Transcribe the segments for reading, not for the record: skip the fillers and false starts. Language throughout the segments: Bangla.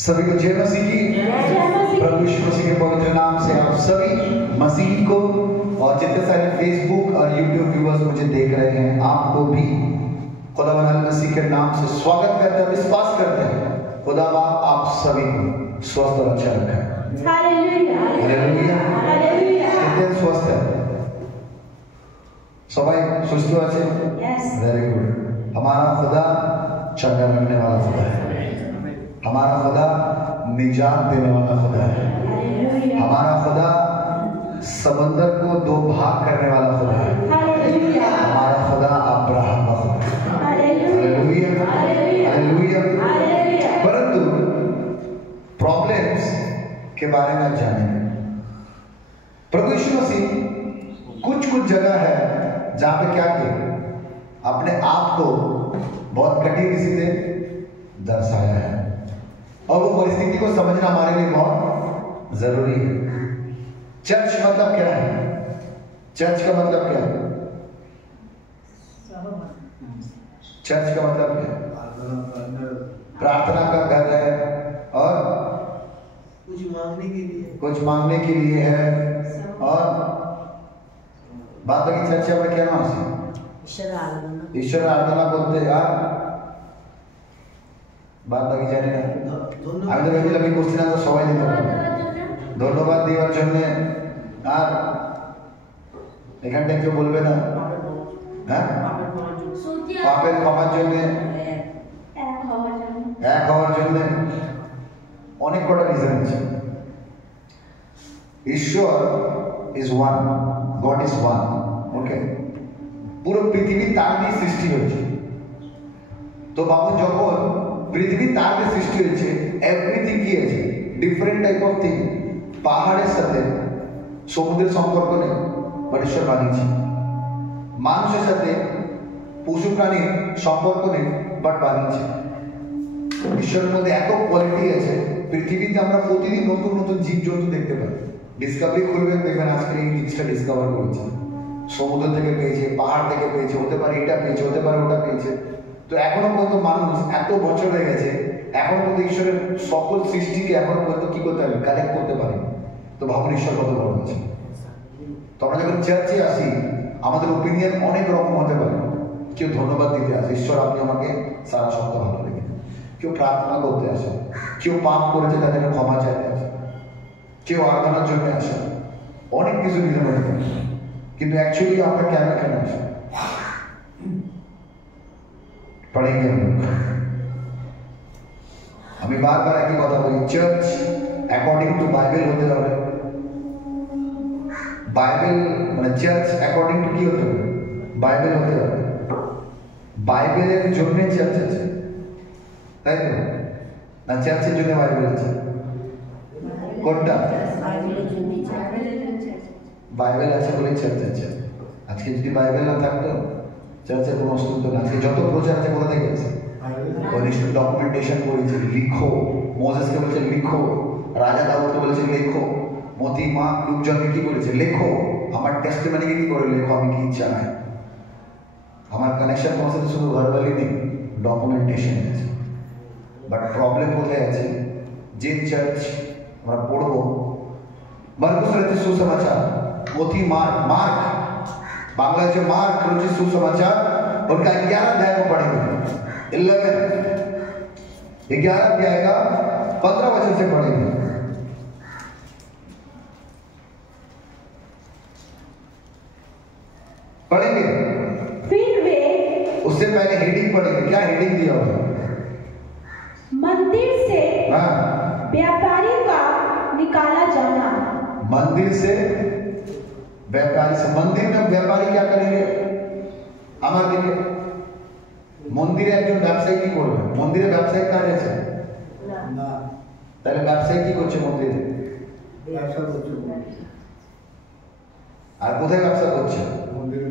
सभी को जय मसीह की। प्रभु यीशु मसीह के पवित्र नाम से आप सभी मसीह को और जितने सारे फेसबुक और यूट्यूब व्यूअर्स मुझे देख रहे हैं आपको भी खुदावंद मसीह के नाम से स्वागत करते हैं, विश्वास करते हैं खुदावा आप सभी को स्वस्थ और अच्छा रखें। हालेलुया कितने स्वस्थ है सबाई सुस्त আছে? Very good. हमारा खुदा चंगा रखने वाला खुदा है, हमारा खुदा निजात देने वाला खुदा है, हमारा खुदा समंदर को दो भाग करने वाला खुदा है, हमारा खुदा अब्राहम का खुदा है। Hallelujah hallelujah. परंतु प्रॉब्लम्स के बारे में जानेंगे। प्रभु यीशु मसीह कुछ जगह है जहां पे क्या किया, अपने आप को बहुत कठिन रीति से दर्शाया है और वो परिस्थिति को समझना हमारे लिए बहुत जरूरी है। चर्च मतलब क्या है? चर्च का मतलब क्या है? चर्च का मतलब क्या है? प्रार्थना का घर है और कुछ मांगने के लिए है और बात बाकी चर्चा में क्या नाम है? ईश्वर आराधना बोलते यार, বাদ বাকি জানি না। আমি তো ভেবেছিলাম এই কোশ্চেন তো সবাই দিতে পারবে। ধন্যবাদ দেওয়ার জন্য আর এখানটা কেউ বলবে না? হ্যাঁ, পাপের ক্ষমার জন্য, এক হওয়ার জন্য অনেক কটা রিজন আছে। ঈশ্বর is one, God is one. Okay, পুরো পৃথিবী তার দিয়ে সৃষ্টি হয়েছে। তো বাবু যখন পৃথিবী তার দিয়ে সৃষ্টি হয়েছে, এভরিথিং কি আছে? Different type of thing. পাহাড়ের সাথে সমুদ্রের সম্পর্ক নেই, বাট ঈশ্বর বানিয়েছে। মানুষের সাথে পশু প্রাণীর সম্পর্ক নেই, বাট বানিয়েছে। ঈশ্বরের মধ্যে এত কোয়ালিটি আছে, পৃথিবীতে আমরা প্রতিদিন নতুন নতুন জীবজন্তু দেখতে পাই। ডিসকাভারি করবেন, দেখবেন আজকে এই জিনিসটা ডিসকভার করেছে। সমুদ্র থেকে পেয়েছে, পাহাড় থেকে পেয়েছে, হতে পারে এটা পেয়েছে, হতে পারে ওটা পেয়েছে। তো এখনো পর্যন্ত মানুষ এত বছর হয়ে গেছে, এখন পর্যন্ত ঈশ্বরের সকল সৃষ্টিকে এখনো পর্যন্ত কি করতে পারে? কালেক্ট করতে পারে। তো ভাবুন ঈশ্বর কত বড় আছে। তো আমরা যখন চার্চে আসি, আমাদের ওপিনিয়ন অনেক রকম হতে পারে। কেউ ধন্যবাদ দিতে আসে, ঈশ্বর আপনি আমাকে সারা সপ্তাহ ভালো লেগে। কেউ প্রার্থনা করতে আসে, কেউ পাপ করেছে তাদের ক্ষমা চাইতে আসে, কেউ আরাধনার জন্য আসে, অনেক কিছু রিজন হতে পারে। কিন্তু অ্যাকচুয়ালি আমরা কেন এখানে আসি? पढ़ेंगे हम लोग। हमें बार बार एक ही बात बोली, चर्च अकॉर्डिंग टू बाइबल होते হবে। बाइबल মানে চার্চ অ্যাকর্ডিং টু কি হতে হবে? বাইবেল হতে হবে। বাইবেলের জন্য চার্চ আছে, তাই তো? না চার্চের জন্য বাইবেল আছে? কোনটা? বাইবেল আছে বলে চার্চ আছে। আজকে যদি বাইবেল না থাকতো চার্চের কোনো অস্তিত্ব না। আজকে যত প্রচার আছে কোথা থেকে আছে? নিশ্চয় ডকুমেন্টেশন করেছে, লিখো। মোজেসকে বলেছে লিখো, রাজা দাউদকে বলেছে লেখো, মতি মা লুকজনকে কি বলেছে? লেখো। আমার টেস্টিমনিকে কি করে লেখো, আমি কি চাই। আমার কানেকশন তোমার সাথে শুধু ভার্বালি নেই, ডকুমেন্টেশন আছে। বাট প্রবলেম কোথায় আছে? যে চার্চ আমরা পড়বো, মার্কুস রচিত সুসমাচার, মতি मार्क बांग्ला जो मार्क रचित सुसमाचार, उनका 11 अध्याय को पढ़ेंगे। 11 अध्याय का 15 वचन से पढ़ेंगे। पढ़ेंगे फिर वे, उससे पहले हेडिंग पढ़ेंगे। क्या हेडिंग दिया हुआ? मंदिर से हाँ, व्यापारी का निकाला जाना। मंदिर से व्यापारी से। मंदिर में व्यापारी क्या करेंगे? আমার দিকে মন্দিরে একজন ব্যবসায়ী কি করবে? মন্দিরে ব্যবসায়িক কাজ আছে না? তাহলে ব্যবসায়ী কি করছে? মন্দিরে ব্যবসা করছে। আর কোথায় ব্যবসা করছে? মন্দিরে।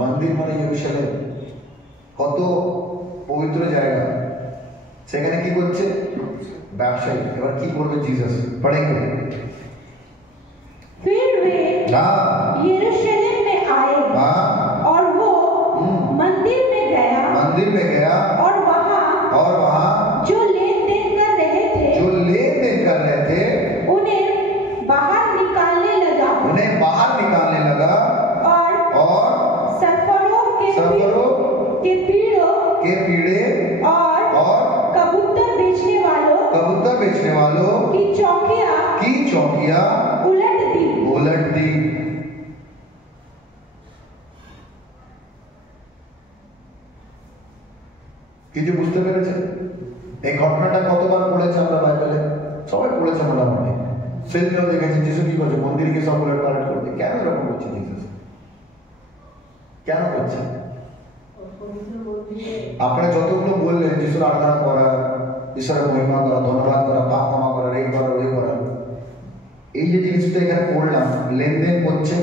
মন্দির মানে ইয়েরুশলেম, কত পবিত্র জায়গা, সেখানে কি করছে? ব্যবসায়ী। এবার কি করবে জিসাস? পড়েंगे। फिर वे यरूशलेम में आए और वो मंदिर में गया और वहाँ जो लेन देन कर रहे थे वालों की चौकियां उलट दी। কিছু বুঝতে পেরেছেন? এই ঘটনাটা কতবার পড়েছে আমরা বাইবেলে? সবাই পড়েছে মোটামুটি, ফিল্মেও দেখেছি। যিশু কি করছে? মন্দিরকে সব উলট পালট করছে। কেন এরকম করছে জিসাস? কেন করছে? আপনারা যতগুলো বললেন যিশুর আরাধনা করা, ঈশ্বরের মহিমা করা, ধন্যবাদ করা, পাপ ক্ষমা করা, এই করা ওই করা, এই যে জিনিসটা এখানে পড়লাম, লেনদেন করছে।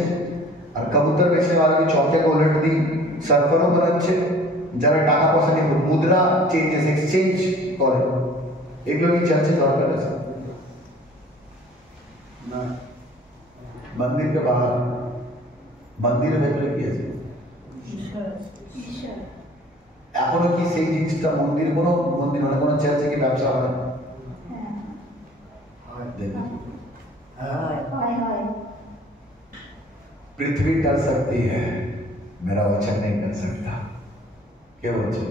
আর কবুতর বেচনে वालों की चौकिया को उलट दी, সার্ফারও বানাচ্ছে, যারা টাকা পয়সা নিয়ে মুদ্রা এক্সচেঞ্জ করে, এগুলো কি চার্চে দরকার আছে না? मंदिर के बाहर, মন্দিরের ভেতরে কি আছে? এখনো কি সেই জিনিসটা মন্দির, কোনো মন্দির মানে কোনো চার্চে কি ব্যবসা হয়? पृथ्वी टल सकती है, मेरा वचन नहीं टल सकता। क्या वचन?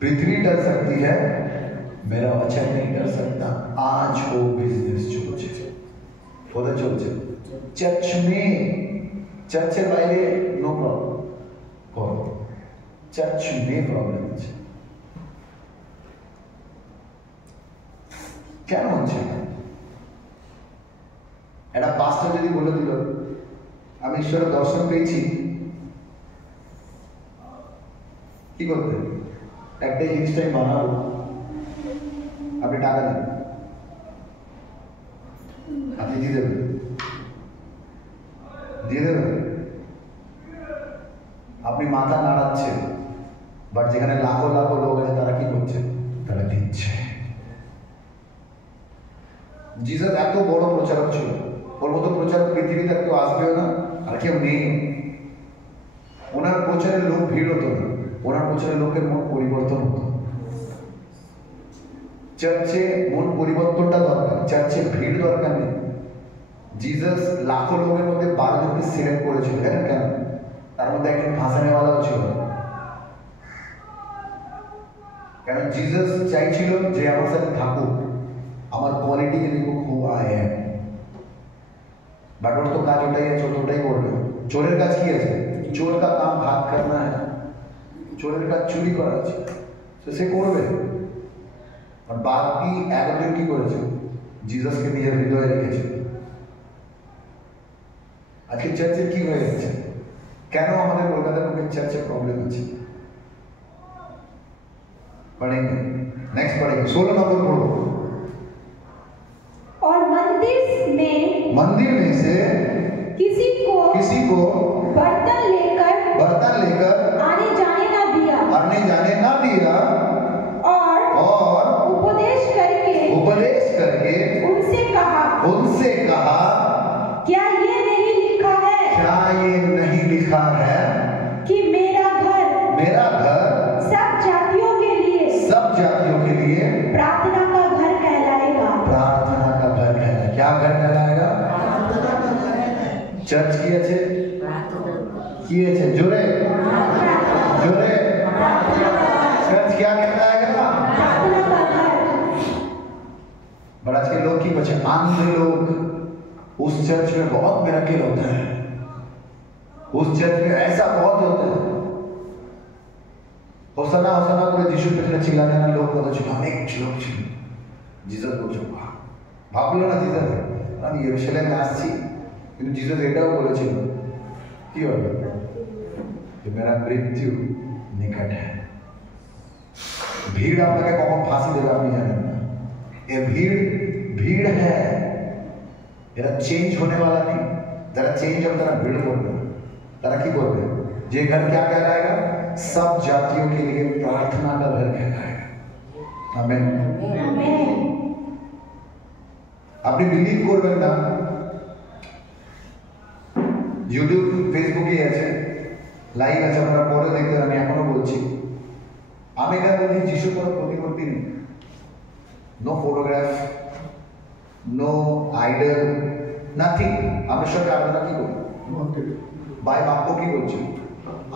पृथ्वी टल सकती है, मेरा वचन नहीं टल सकता। आज वो बिजनेस চলছে, কোথায় চলছে? চার্চ में, চার্চের বাইরে নো প্রবলেম, করো। চার্চ में প্রবলেম আছে। কেন হচ্ছে? একটা পাস্টার যদি বলে দিল আমি ঈশ্বরের দর্শন পেয়েছি, কি করতে? একটাই জিনিসটাই বানাবো, আপনি টাকা দিন, আপনি দিয়ে দেবেন, দিয়ে দেবেন। আপনি মাথা নাড়াচ্ছেন, বাট যেখানে লাখো লাখো লোক আছে তারা কি করছে? তারা দিচ্ছে। জিসাস এত বড় প্রচারক ছিল, ওর মতো প্রচারক পৃথিবীতে কেউ আসবেও না, আর কেউ নেই। ওনার প্রচারের লোক ভিড় হতো না, ওনার প্রচারের লোকের মন পরিবর্তন হতো। চার্চে মন পরিবর্তনটা দরকার, চার্চে ভিড় দরকার নেই। জিসাস লাখো লোকের মধ্যে 12 জনকে সিলেক্ট করেছিল, জানেন কেন? তার মধ্যে একজন ভাসানেওয়ালাও ছিল। কেন? জিসাস চাইছিল যে আমার সাথে থাকুক, আমার কোয়ালিটি के देखो खूब आए हैं, बट ওর তো কাজ ওটাই আছে, ওটাই করবে। চোরের কাজ কি আছে? চোর का काम भाग करना है, চোরের কাজ চুরি করা আছে, তো সে করবে। আর বাকি 11 জন কি করেছে? জিসাসকে নিজের হৃদয়ে রেখেছে। আজকে চার্চে কি হয়ে যাচ্ছে? কেন আমাদের কলকাতার লোকের চার্চে প্রবলেম আছে? पढ़ेंगे, नेक्स्ट पढ़ेंगे। 16 नंबर पढ़ो। और मंदिर में से किसी को बर्तन लेकर आने जाने ना दिया और उपदेश करके उनसे कहा क्या ये नहीं लिखा है कि मेरा घर सब जातियों के लिए प्रार्थना का घर कहलाएगा। क्या घर कहलाएगा? चर्च की আছে জোরে चर्च क्या कहलाएगा? बट आज के लोग की बचे, अंधे लोग। उस चर्च में बहुत मिरेकल होता है, उस चर्च में ऐसा बहुत होता है। হোসানা করে যিশুর পেছনে চিল্লানে না লোক কত ছিল, অনেক লোক ছিল। জিসাস বলছে, ভাবলো না জিসাস আমি ইয়েরুশলেমে আসছি, কিন্তু জিসাস এটাও বলেছিল কি হবে? যে মেরা মৃত্যু নিকট है। ভিড় আপনাকে কখন ফাঁসি দেবে আপনি জানেন না। ये भीड़ है, এরা চেঞ্জ होने वाला नहीं। যারা চেঞ্জ হবে তারা ভিড় করবে, তারা কি করবে? যে घर क्या कहलाएगा? सब जातियों के लिए प्रार्थना का घर कहलाएगा। आमीन। আপনি বিলিভ করবেন না, ইউটিউব ফেসবুকে আছে, লাইভ আছে, আপনারা পরে দেখবেন। আমি এখনো বলছি, আমি এখানে বলছি যিশু কোনো প্রতিমূর্তি নেই, no photograph, no idol, nothing. আমার সঙ্গে আপনারা কি করবেন? বাই বাক্য কি করছে?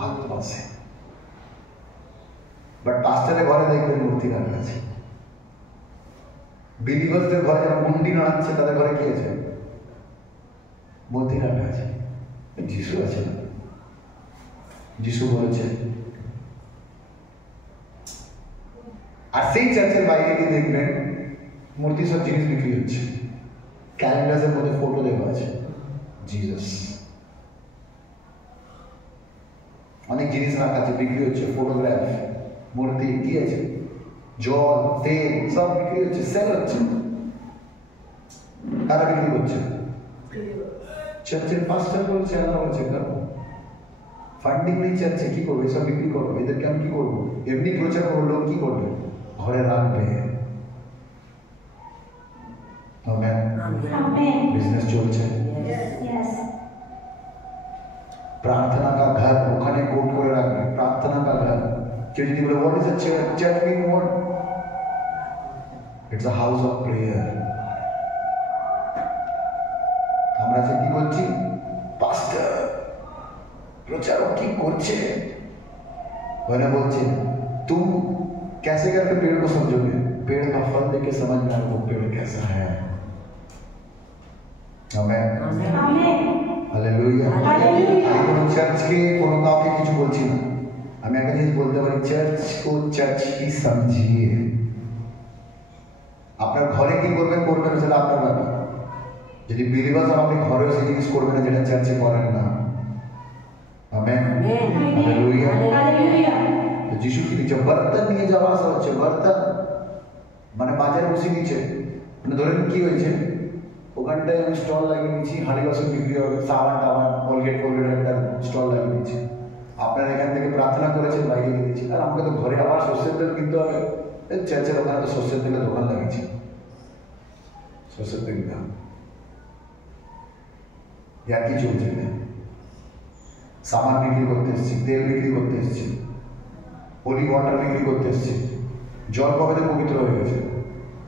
আত্মা আছে। বাট পাস্টারের ঘরে দেখবেন মূর্তি রাখা আছে, বিলিভার্সদের ঘরে যারা মুন্ডি নাড়াচ্ছে তাদের ঘরে কি আছে? মূর্তি রাখা আছে। যিশু আছে না? যিশু বলেছে। আর সেই চার্চের বাইরে গিয়ে দেখবেন মূর্তি সব জিনিস বিক্রি হচ্ছে, ক্যালেন্ডারের মধ্যে ফটো দেওয়া আছে জিসাস, অনেক জিনিস রাখা আছে বিক্রি হচ্ছে, ফটোগ্রাফ, মূর্তি, কি আছে, জল, তেল সব বিক্রি হচ্ছে, সেল হচ্ছে। কারা বিক্রি করছে? চার্চের পাস্টার বলছে, আল্লাহ বলছে করো। ফান্ডিং নেই চার্চে, কি করবো? এসব বিক্রি করবো, এদেরকে আমি কি করবো? এমনি প্রচার করবো, লোক কি করবে? ঘরে রাখবে। বিজনেস চলছে। প্রার্থনা কা ঘর, ওখানে কোট করে রাখবে প্রার্থনা কা ঘর। কেউ যদি বলে what is a church, church mean what? It's a house of prayer. আমরা যে কি করছি? পাস্টার প্রচারক কি করছে? ওখানে বলছে तुम कैसे करके पेड़ को समझोगे? पेड़ का फल देख के समझ में आएगा पेड़ कैसा है। आमेन आमेन हालेलुया हालेलुया। কোনো চার্চকে কোনো কাউকে কিছু বলছি না, আমি একটা জিনিস বলতে পারি, চার্চ को চার্চ ही समझिए। আপনার ঘরে কি করবেন করবেন সেটা আপনার ব্যাপার। যদি বিলিভার্স আপনি ঘরে সেই জিনিস করবেন না যেটা চার্চে করেন না। Amen hallelujah hallelujah. তো যিশু কি নিচে বর্তন নিয়ে যাওয়া আসা হচ্ছে, বর্তন মানে বাজারে বসে নিচে, মানে ধরেন কি হয়েছে ওখানটায় আমি স্টল লাগিয়ে নিয়েছি, হাঁড়ি বাসন বিক্রি হবে, সাবান টাবান, কোলগেট একটা স্টল লাগিয়ে নিয়েছি। আপনারা এখান থেকে প্রার্থনা করেছেন, বাইরে গিয়ে দিচ্ছি, আর আমাকে তো ঘরে আবার সর্ষের তেল কিনতে হবে। চার্চের ওখানে তো সর্ষের তেলের দোকান লাগিয়েছি, সর্ষের তেল দাম একই চলছে। সাবান বিক্রি করতে এসছি, তেল বিক্রি করতে এসছি, হোলি ওয়াটার বিক্রি করতে এসছি। জল কবে পবিত্র হয়ে গেছে?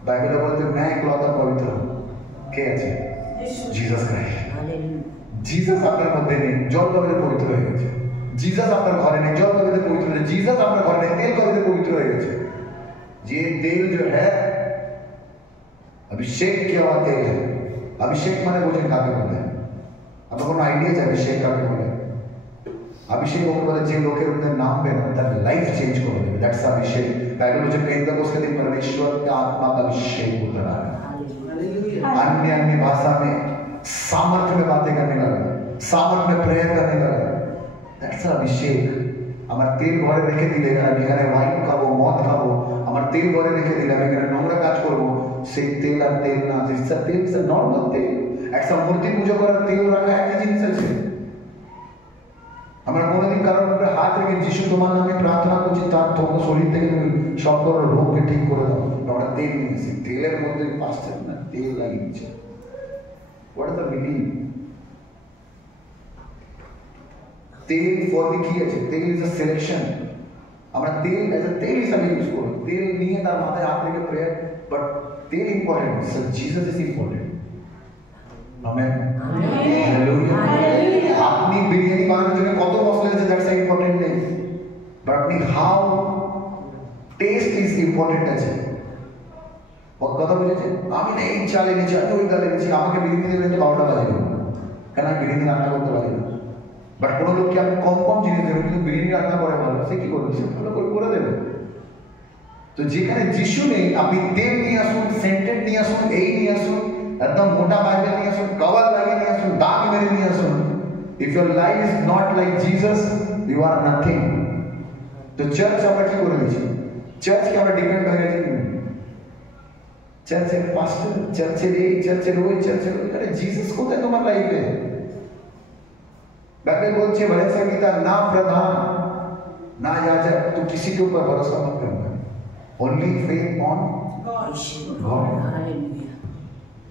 বাইবেলে বলতে मैं इकलौता पवित्र हूं। কে আছে? Jesus Christ. জিসাস আপনার মধ্যে নেই, জল কবে পবিত্র হয়ে গেছে? জিসাস আপনার ঘরে নেই, জল কবে পবিত্র হয়েছে? জিসাস আপনার ঘরে নেই, তেল কবে পবিত্র হয়ে গেছে? ये तेल जो है अभिषेक किया हुआ तेल है। अभिषेक माने बोझें काके बोले? আপনার কোনো আইডিয়া আছে অভিষেক কাকে বলে? অভিষেক ওকে বলে যে লোকের মধ্যে नाम बेना তার लाइफ चेंज कर देगा। That's Abhishek. बाइबल में जो पेंटेकोस्ट के दिन परमेश्वर के आत्मा का अभिषेक होता रहा है, अन्य अन्य भाषा में सामर्थ्य में बातें करने लगा, सामर्थ्य में प्रेयर करने लगा। दैट्स अभिषेक। আমার তেল ঘরে রেখে দিলে আমি এখানে ওয়াইন খাবো, মদ খাবো, আমার তেল ঘরে রেখে দিলে আমি এখানে নোংরা কাজ করবো, সেই তেল আর তেল না, তেল ইজ আ নরমাল তেল। একটা মূর্তি পুজো করার তেল রাখা একই জিনিস আছে। আমরা কোনোদিন কারোর উপরে হাত রেখে যিশু তোমার নামে প্রার্থনা করছি, তার তোমার শরীর থেকে তুমি সব ধরনের রোগকে ঠিক করে দাও, আমরা তেল নিয়েছি, তেলের মধ্যে পাঁচটা না তেল লাগিয়েছে। What is the meaning? তেল ফর্মে কি আছে? তেল ইজ আ সিলেকশন। আমরা তেল এজ আ তেল হিসাবে ইউজ করব, তেল নিয়ে তার মাথায় হাত রেখে প্রেয়ার, বাট তেল important, Jesus is important. Amen hallelujah. আপনি বিরিয়ানি বানানোর জন্য কত মশলা আছে দ্যাটস ইম্পর্টেন্ট নেই, বাট আপনি হাউ টেস্ট ইজ ইম্পর্টেন্ট আছে। কথা বুঝেছেন? আমি না এই চাল এনেছি, আমি ওই ডাল এনেছি, আমাকে বিরিয়ানি দেবেন তো 12টা বাজে দেবো, কেন আমি বিরিয়ানি রান্না করতে পারি না। বাট কোনো লোককে আপনি কম কম জিনিস দেবেন কিন্তু বিরিয়ানি রান্না করে ভালো, সে কি করবে? সে ভালো করে দেবে। তো যেখানে যিশু নেই, আপনি তেল নিয়ে আসুন, সেন্টেড নিয়ে আসুন, এই নিয়ে আসুন, একদম মোটা বাইবেল নিয়ে আসুন, কভার লাগিয়ে নিয়ে আসুন, দাগ মেরে নিয়ে আসুন। If your life is not like Jesus, you are nothing. তো চার্চ আমরা কি করে দিচ্ছি? চার্চকে আমরা ডিপেন্ড হয়ে গেছি চার্চের পাস্টার, চার্চের এই, চার্চের ওই, চার্চের ওই। আরে জিসাস কোথায় তোমার লাইফে? বাইবেল বলছে भरोसा गीता ना प्रधान ना याजक, तू किसी के ऊपर भरोसा मत करना, only faith on God।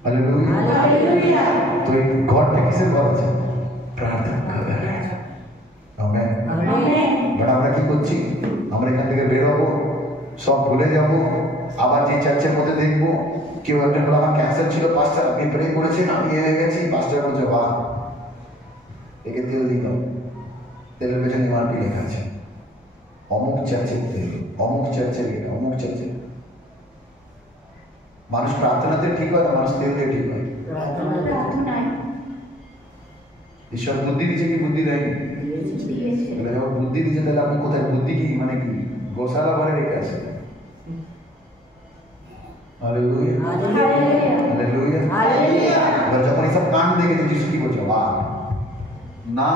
Hallelujah hallelujah. तो एक गॉड पे किसे भरोसा? प्रार्थना करना है। आमेन आमेन। बट আমরা কি করছি? আমরা এখান থেকে বের হবো, সব ভুলে যাবো, আবার যে চার্চের মধ্যে দেখবো কেউ একজন বলে আমার ক্যান্সার ছিল পাস্টার, আপনি প্রে করেছেন, আমি হয়ে গেছি। পাস্টার বলছে বাহ, একে তেল দিন, তেলের পেছনে এমআরপি লেখা আছে, অমুক চার্চের তেল, অমুক চার্চের এটা, অমুক চার্চের। মানুষ প্রার্থনাতে ঠিক হয় না, মানুষ তেল দিয়ে ঠিক হয়। ঈশ্বর বুদ্ধি দিয়েছে কি বুদ্ধি দেয়নি? যখন বুদ্ধি দিয়েছে তাহলে আপনি কোথায়? বুদ্ধি কি মানে কি গোশালা ঘরে রেখে আছে? Hallelujah hallelujah hallelujah. और जब ये सब कांड देखे तो यीशु की को जवाब ना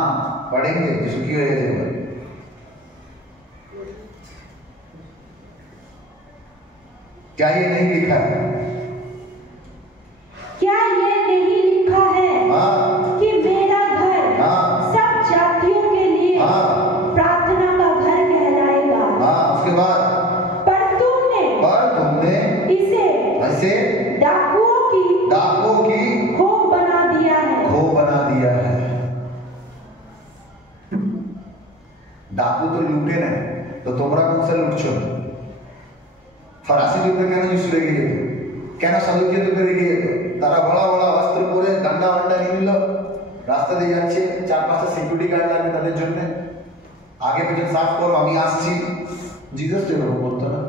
पढ़ेंगे यीशु की वजह से। क्या ये नहीं लिखा है? क्या ये नहीं लिखा है कि मेरा घर सब जातियों के लिए प्रार्थना का घर कहलाएगा? उसके बाद पर तुमने इसे डाकुओं की खो बना दिया है। डाकू तो लूटे ना, तो তোমরা কোন সে লুটছো? ফরাসি লোকে কেন যিশু রেগে যেত? কেন সাদুকীয় লোকে রেগে যেত? তারা বড় বড় বস্ত্র পরে ডান্ডা নিয়ে নিল, রাস্তা দিয়ে যাচ্ছে, 4-5টা সিকিউরিটি গার্ড লাগবে তাদের জন্য, আগে পিছনে সাফ করো আমি আসছি। জিসাস তো এরকম বলতো না।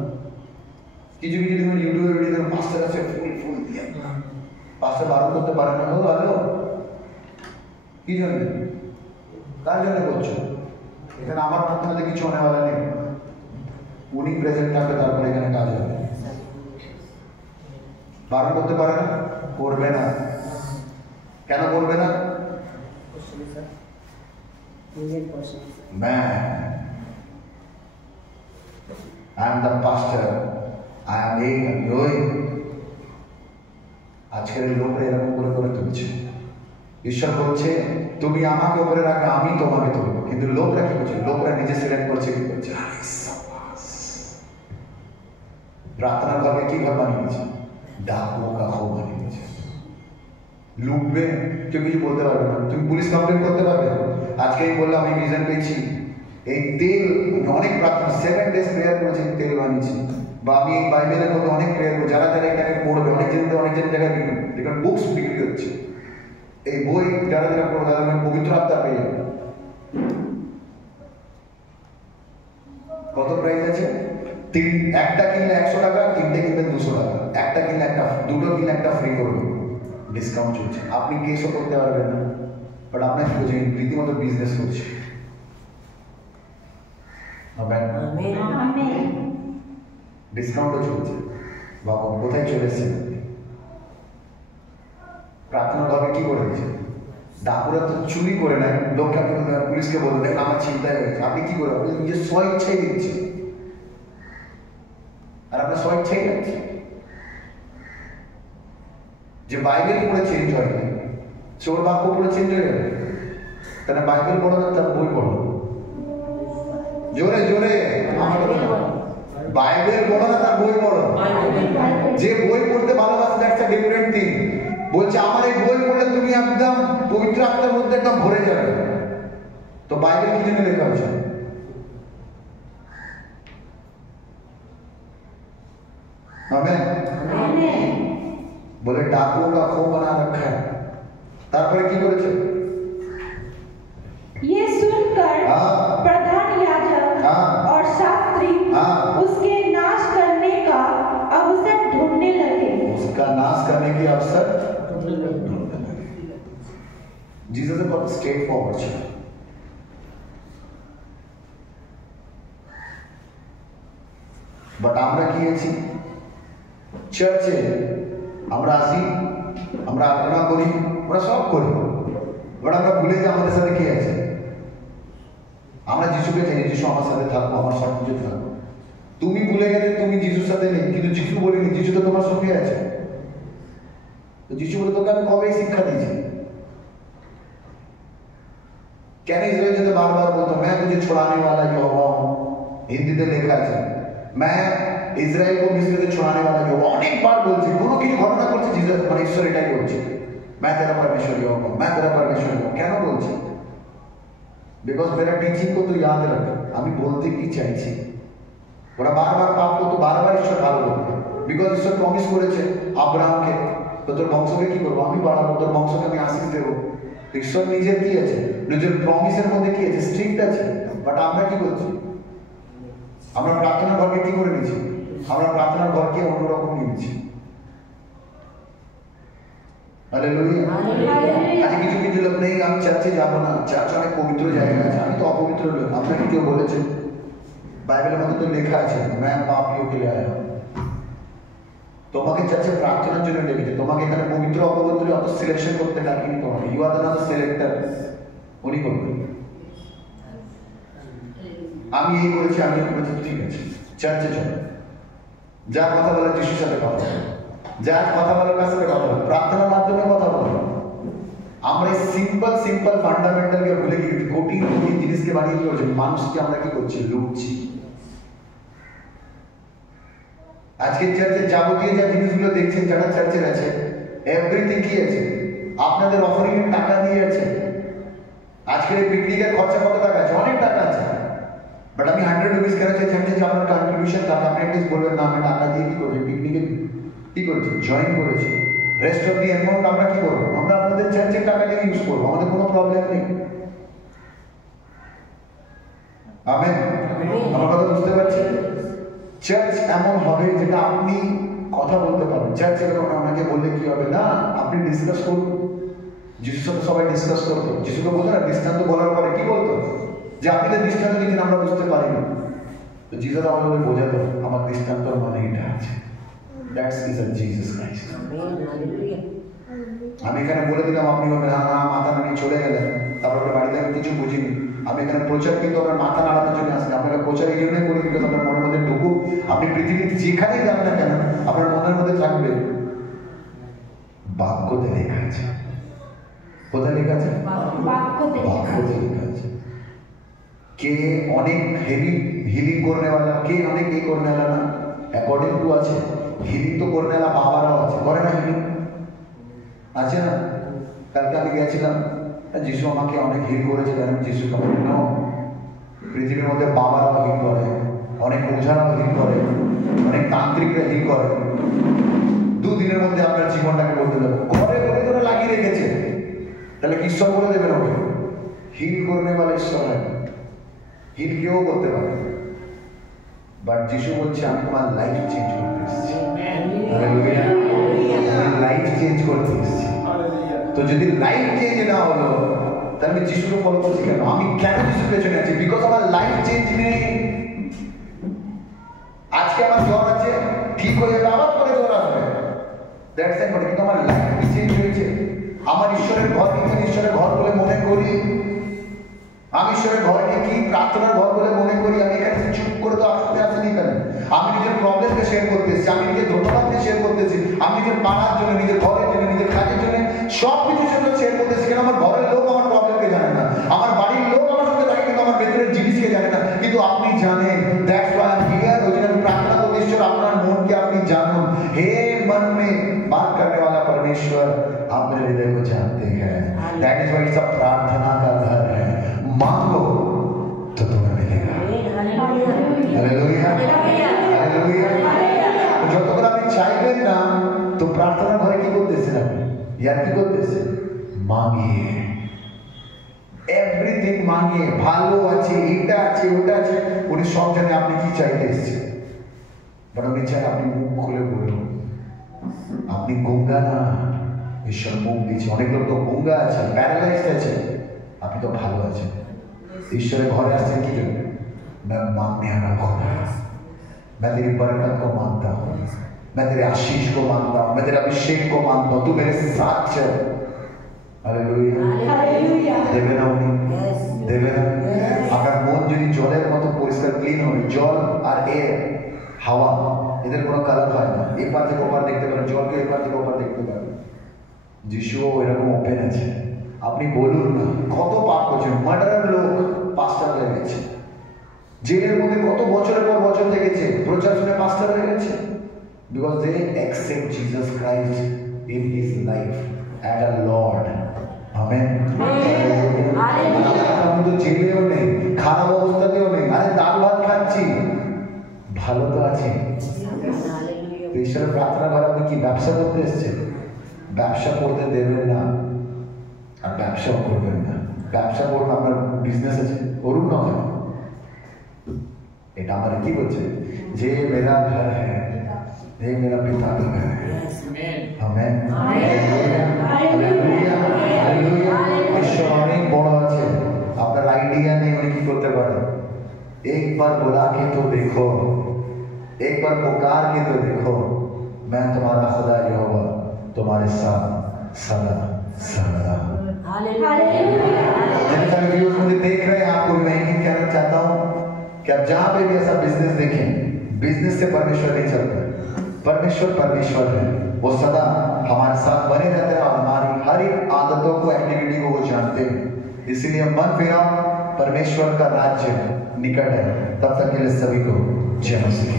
কিছু তুমি ইউটিউবে ভিডিও পাঁচটা আছে ফুল দিয়ে পাঁচটা বারণ করতে পারে না। ও ভালো কি জন্য, কার জন্য করছো? এখানে আমার প্রার্থনাতে কিছু হনে वाला নেই, উনি প্রেজেন্ট থাকবে তারপরে এখানে কাজ হবে। বারণ করতে পারে না, করবে না। কেন করবে না? मैं I am the pastor, I am going। আজকের লোকরা এরকম করে তুলছে। ঈশ্বর বলছে তুমি আমাকে উপরে রাখো, আমি তোমাকে তুলবো। কিন্তু লোকরা কি করছে? লোকরা নিজে সিলেক্ট করছে, কি করছে? প্রার্থনার ঘরকে কি ঘর বানিয়ে দিয়েছে? ডাকুও का ঘর বানিয়ে দিয়েছে। লুটবে, কেউ কিছু বলতে পারবে না। তুমি পুলিশ কমপ্লেন করতে পারবে। আজকে আমি বললাম আমি ভিশন পেয়েছি, এই তেল অনেক প্রার্থনা 7 days প্রেয়ার করেছি, তেল বানিয়েছি। বা আমি এই বাইবেলের মধ্যে অনেক প্রেয়ার করি, যারা এটাকে পড়বে অনেক জায়গায় দেখুন বুকস বিক্রি হচ্ছে। এই বই যারা পড়বে তারা পবিত্র আত্মা পেয়ে যাবে। কত প্রাইস আছে? একটা কিনলে 100 টাকা, তিনটে কিনলে 200 টাকা, একটা কিনলে একটা, দুটো কিনলে একটা ফ্রি করবে, ডিসকাউন্ট চলছে। আপনি কেসও করতে পারবেন না, বাট আপনাকে বুঝে রীতিমতো বিজনেস করছে। ডিসকাউন্টও চলছে। বাবা কোথায় চলে এসেছেন? প্রার্থনা ঘরে কি করে দিচ্ছে? ডাকুরা তো চুরি করে নেয়, লোককে পুলিশকে বলবে দেখ আমার চিন্তায় হয়েছে। আপনি কি করে? আপনি নিজের স্বইচ্ছাই দিচ্ছে, আর আপনার স্বইচ্ছাই যাচ্ছে। যে বাইবেল পড়ে চেঞ্জ হয়, চোর বাক্য পড়ে চেঞ্জ হয়ে যাবে। তাহলে বাইবেল পড়ো না, তার বই পড়ো। জোরে জোরে বাইবেল পড়ো না, তার বই পড়ো। যে বই পড়তে ভালোবাসে দ্যাটস আ ডিফারেন্ট থিং। বলছে আমার এই বই পড়লে তুমি একদম পবিত্র আত্মার মধ্যে একদম ভরে যাবে। তো বাইবেল কি জন্য লেখা হয়েছে? आमीन। बोले डाकुओं का खो बना रखा है। তারপরে কি করেছে? ये सुनकर प्रधान याजक और शास्त्री उसके नाश करने का अवसर ढूंढने लगे। उसका नाश करने की अवसर ढूंढने लगे। जीसस बहुत स्ट्रेट फॉरवर्ड ছিল। বাট আমরা কি আছি? চার্চে আমরা আসি, আমরা আরাধনা করি, আমরা সব করি, বাট আমরা ভুলে যাই আমাদের সাথে কে আছে। আমরা যিশুকে জানি, যিশু আমার সাথে থাকবো, আমার সব কিছু থাকবো। তুমি ভুলে গেলে তুমি যিশুর সাথে নেই, কিন্তু যিশু বলেনি যিশু তো তোমার সঙ্গে আছে। তো যিশু বলে তোকে আমি কবেই শিক্ষা দিয়েছি। কেন ইসরায়েল যেতে বারবার বলতো मैं तुझे छुड़ाने वाला यहोवा हूं। হিন্দিতে লেখা আছে मैं ইসরায়েল को मिस्र से छुड़ाने वाला यहोवा। অনেক বার বলছে, কোনো কিছু ঘটনা করছে জিসাস মানে ঈশ্বর এটাই বলছে मैं तेरा परमेश्वर यहोवा, मैं तेरा परमेश्वर यहोवा। কেন বলছে? बिकॉज मेरा टीचिंग को तो याद रख। আমি বলতে কি চাইছি, ওরা বারবার পাপ করতো, বারবার ঈশ্বর ভালো বলতো। বিকজ ঈশ্বর প্রমিস করেছে আব্রাহামকে তো তোর বংশকে কি করবো আমি বাড়াবো, তোর বংশকে আমি আশীষ দেবো। ঈশ্বর নিজের কি আছে, নিজের প্রমিসের মধ্যে কি আছে, স্ট্রিক্ট আছে। বাট আমরা কি করছি? আমরা প্রার্থনার ঘরকে কি করে নিয়েছি? আমরা প্রার্থনার ঘরকে অন্যরকম নিয়েছি। हालेलुया। आज কিছু কিছু লোক নেই আমি চার্চে যাব না, চার্চ অনেক পবিত্র জায়গা আছে, আমি তো অপবিত্র লোক। আপনাকে কেউ বলেছে? বাইবেলের মধ্যে তো লেখা আছে मैं पापियों के लिए आया हूं। তোমাকে চার্চে প্রার্থনার জন্য ডেকেছে, তোমাকে এখানে পবিত্র অপবিত্র অত সিলেকশন করতে ডাকিনি তোমাকে। ইউ আর দ্য সিলেক্টর, উনি করবেন। আমি এই করেছি, আমি করেছি, ঠিক আছে চার্চে চলো, যা কথা বলে যিশুর সাথে কথা বলো, যা কথা বলার কাছ থেকে কথা বলো, প্রার্থনার মাধ্যমে কথা বলো। আমরা এই সিম্পল ফান্ডামেন্টালকে ভুলে গিয়ে কঠিন জিনিসকে বানিয়ে কি করছি? মানুষকে আমরা কি করছি? লুটছি। আজকে চার্চের যাবতীয় যা জিনিসগুলো দেখছেন, যারা চার্চের আছে, এভরিথিং কি আছে? আপনাদের অফারিং এর টাকা দিয়ে আছে। আজকের এই পিকনিকের খরচা কত টাকা আছে? অনেক টাকা আছে। বাট আমি 100 রুপিস কেন চাইছি যে আপনার কন্ট্রিবিউশন থাকে, আপনি একটা বলবেন না আমি টাকা দিয়ে কি করছি? পিকনিকে কি করেছি? জয়েন করেছি। রেস্ট অফ দি অ্যামাউন্ট আমরা কি করবো? আমরা আপনাদের চার্চের টাকা দিয়ে ইউজ করবো, আমাদের কোনো প্রবলেম নেই। আমেন। আমার কথা বুঝতে পারছেন? চার্চ এমন হবে যেটা আপনি কথা বলতে পারবেন। চার্চ এরকম আপনাকে বললে কি হবে না, আপনি ডিসকাস করুন। যিশুর সাথে সবাই ডিসকাস করতো। যিশুকে বলতো না দৃষ্টান্ত বলার পরে কি বলতো? যে আপনি তো দৃষ্টান্ত দিচ্ছেন আমরা বুঝতে পারিনি। তো যিশু আমাদের বোঝাতো আমার দৃষ্টান্তর মানে এটা আছে। That's is a Jesus Christ. আমি এখানে বলে দিলাম, আপনি বলবেন হ্যাঁ মাথা নাড়িয়ে চলে গেলেন, তারপরে বাড়িতে আমি কিছু বুঝিনি। আমি এখানে প্রচার কিন্তু আপনার মাথা নাড়ানোর জন্য আসেন। আপনারা প্রচার এই জন্যই করি বিকজ আপনার মনের মধ্যে ঢুকুক। আপনি পৃথিবীতে যেখানেই যান না কেন আপনার মনের মধ্যে থাকবে বাক্যতে লেখা আছে। কোথায় লেখা আছে? বাক্যতে লেখা আছে। কে অনেক হেভি হিলিং করने वाला, কে অনেক এই করने वाला না, অ্যাকর্ডিং টু আছে। হিলিং তো করने वाला বাবারাও আছে, করে না হিলিং? আছে না? কালকে আমি গেছিলাম, যিশু আমাকে অনেক হিল করেছে, আমি যিশুকে বলি না, পৃথিবীর মধ্যে বাবারাও হিল করে, অনেক ওঝারাও হিল করে, অনেক তান্ত্রিকরা হিল করে। দুদিনের মধ্যে আপনার জীবনটাকে বলতে দেবো, ঘরে ঘরে করে লাগিয়ে রেখেছে। তাহলে কি ঈশ্বর বলে দেবেন ওকে? হিল করনে वाला ঈশ্বর হয়, হিল কেউ করতে পারে। বাট যিশু বলছে আমি তোমার লাইফ চেঞ্জ করতে এসেছি। হালেলুয়া। আমি লাইফ চেঞ্জ করতে এসেছি। তো যদি লাইফ চেঞ্জ না হলো তাহলে আমি যিশুকে ফলো করছি কেন? আমি কেন যিশুর পেছনে আছি? বিকজ আমার লাইফ চেঞ্জ নেই। আজকে আমার জ্বর আছে, ঠিক হয়ে যাবে, আবার পরে জ্বর আসবে, দ্যাটস ইট। কিন্তু আমার লাইফ চেঞ্জ হয়েছে। আমার ঈশ্বরের ঘর নিয়ে ঈশ্বরের ঘর বলে মনে করি, আমি ঈশ্বরের ঘরকে কি প্রার্থনার ঘর বলে মনে করি। আমি এখানে চুপ করে তো আসতে আসিনি কেন? আমি নিজের প্রবলেমকে শেয়ার করতেছি, আমি নিজের ধন্যবাদকে শেয়ার করতেছি, আমি নিজের পাড়ার জন্য, নিজের ঘরের জন্য, নিজের কাজের জন্য সব কিছুর সাথে শেয়ার করতেছি। কেন? আমার ঘরের লোক আমার প্রবলেমকে জানে না, আমার বাড়ির লোক আমার সঙ্গে থাকে কিন্তু আমার ভেতরের জিনিসকে জানে না, কিন্তু আপনি জানেন। That's why I am here. ওই জন্য আমি প্রার্থনা করব ঈশ্বর আপনার মনকে আপনি জানুন। हे मन में बात करने वाला परमेश्वर आप मेरे हृदय को जानते हैं। That is why it's a प्रार्थना का घर है। मांगो तो तुम्हें मिलेगा। Hallelujah, hallelujah. যতক্ষণ আপনি চাইবেন না তো প্রার্থনা ঘরে কি করতেছেন? আপনি ইয়ার কি করতেছেন? মাগিয়ে, এভরিথিং মাগিয়ে। ভালো আছে, এটা আছে, ওটা আছে, উনি সব জানে আপনি কি চাইতে এসেছেন। বাট উনি চাই আপনি মুখ খুলে বলুন। আপনি গঙ্গা না, ঈশ্বর মুখ দিয়েছে। অনেক লোক তো গঙ্গা আছে, প্যারালাইজড আছে, আপনি তো ভালো আছেন। ঈশ্বরের ঘরে আসছেন কি জন্য? मैं मांगने आ रहा हूँ, मैं तेरी बरकत को मांगता हूँ, मैं तेरे आशीष को मांगता हूँ, मैं तेरे अभिषेक को मांगता हूँ, तू मेरे साथ चल। हालेलुया, देवे ना उन्हीं, देवे ना। अगर मन যদি জলের মতো পরিষ্কার ক্লিন হয়, জল আর এয়ার, হাওয়া, এদের কোনো কালার হয় না। এপার থেকে ওপার দেখতে পারেন, জলকে এপার থেকে ওপার দেখতে পারেন। যিশুও এরকম ওপেন আছে। আপনি বলুন না কত পাপ করছেন। মার্ডারার লোক পাস্টার হয়ে গেছে, জেলের মধ্যে কত বছরের পর বছর থেকেছে, প্রচার শুনে পাস্টার হয়ে গেছে। Because they accept Jesus Christ in his life as a lord. Amen. আমি তো জেলেও নেই, খারাপ অবস্থাতেও নেই, আরে ডাল ভাত খাচ্ছি, ভালো তো আছে। ঈশ্বরের প্রার্থনা করে আপনি কি ব্যবসা করতে এসেছেন? ব্যবসা করতে দেবেন না, আর ব্যবসাও করবেন না। ব্যবসা করুন, আপনার বিজনেস আছে, করুন না। এটা আমার কি বলছে? যে মেরা ঘর হ্যাঁ ये मेरा पिता का घर है। आमेन। ঈশ্বর অনেক বড় আছে, আপনার আইডিয়া নেই উনি কি করতে পারে। एक बार बुला के तो देखो, एक बार पुकार के तो देखो, मैं तुम्हारा खुदा यहोवा तुम्हारे साथ सदा सदा। जितने व्यूज मुझे देख रहे हैं आपको मैं ही कहना चाहता हूँ कि आप जहाँ पे भी ऐसा बिजनेस देखें, बिजनेस से परमेश्वर नहीं चलता, परमेश्वर परमेश्वर है, वो सदा हमारे साथ बने रहते हैं और हमारी हर एक आदतों को, एक्टिविटी को वो जानते हैं। इसीलिए मन फिराओ, परमेश्वर का राज्य निकट है। तब तक के लिए सभी को जय मसीह।